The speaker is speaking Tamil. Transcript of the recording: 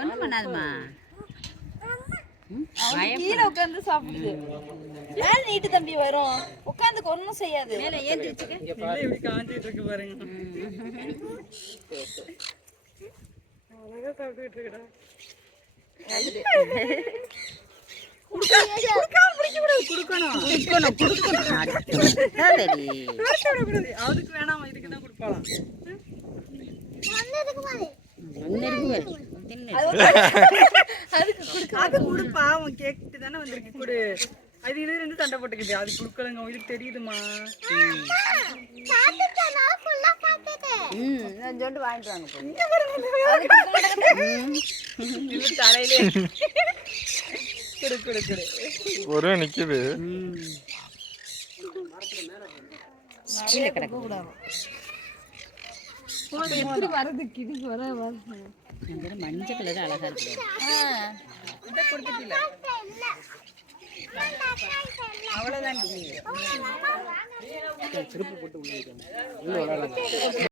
ஒன்றும் பண்ணாதுமா. கீழே உட்காந்து சாப்பிடுது. மேல நீட்டு தம்பி வரும், உட்காந்துக்கு ஒன்றும் செய்யாது. மேலே ஏந்திரிச்சுக்க. இப்படி காஞ்சிட்டு இருக்கு பாருங்க. அழகா சாப்பிட்டுட்டு இருக்கடா. அதுக்கு வேணாமா, இதுக்கு தான் கொடுப்பாளாம். அது கொடுப்பா, அவன் கேட்டு தானே வந்திருக்கு. கொடு. அது இது ரெண்டு சண்டை போட்டுக்கிட்டு அது கொடுக்கலங்க. இதுக்கு தெரியுதுமா. சொல்லிட்டு வாங்கிட்டு வாங்க. தலையிலே கொடு கொடு கொடு. ஒரு நிக்குது. கீழே கிடக்கு. மஞ்சள் கலர் அழகா இருக்கு. அவ்வளவுதான்.